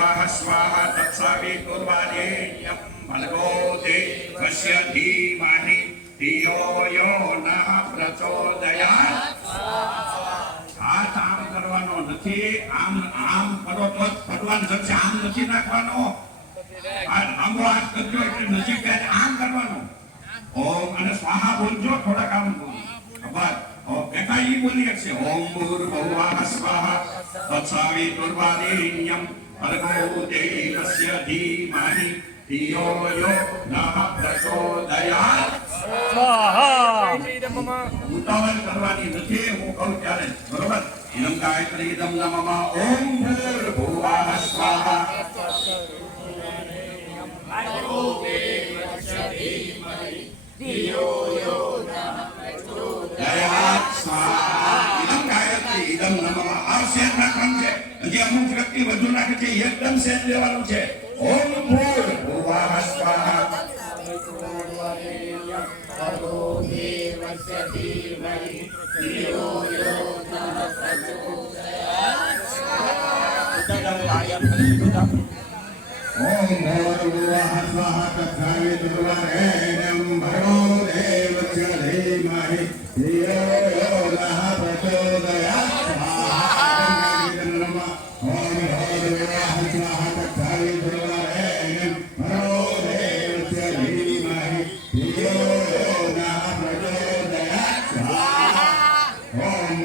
भुवः स्वाहा तत्सवितुर्वरेण्यं भर्गो देवस्य धीमहि धियो यो नः प्रचोदयात्। हाथ आम करवानो નથી, આમ આમ કરો તો ભગવાન થશે, આમ નથી નાખવાનો। આ આંગો હાથ કરજો એટલે નજીક ત્યારે આમ કરવાનો। ઓમ અને સ્વાહા બોલજો, થોડા કામ ખબર બેટા ઈ બોલી છે ઓમ ભૂર્ભુવઃ સ્વાહા તત્સવિતુર્વરેણ્યં ભર્ગો દેવસ્ય ધીમહિ ધિયો યો નઃ પ્રચોદયાत्। ઉતાવળ કરવાની નથી, હું કહું ત્યારે બરોબર। ઇદં ગાયત્રી ઇદં નમઃ ઓમ ભૂર્ભુવઃ સ્વાહા ભર્ગો દેવસ્ય ધીમહિ ધિયો યો નઃ પ્રચોદયાत् સ્વાહા। ઇદં ગાયત્રી ઇદં નમઃ આ શેર નાખવાનું છે, હજી અમુક વ્યક્તિ વધુ નાખે છે, એકદમ શેર લેવાનું છે। ઓમ ભૂર્ભુવઃ સ્વાહા ભર્ગો દેવસ્ય ધીમહિ ધિયો યો નઃ પ્રચોદયાत् સ્વાહા। ઓમ ભૂર્ભુવઃ સ્વાહા તત્સવિતુર્વરેણ્યં ભર્ગો દેવસ્ય ધીમહિ ધિયો યો નઃ પ્રચોદયાत् સ્વાહા। ઓમ ભૂર્ભુવઃ સ્વાહા તત્સવિતુર્વરેણ્યં ભર્ગો દેવસ્ય ધીમહિ ધિયો યો નઃ પ્રચોદયાत् સ્વાહા। ઓમ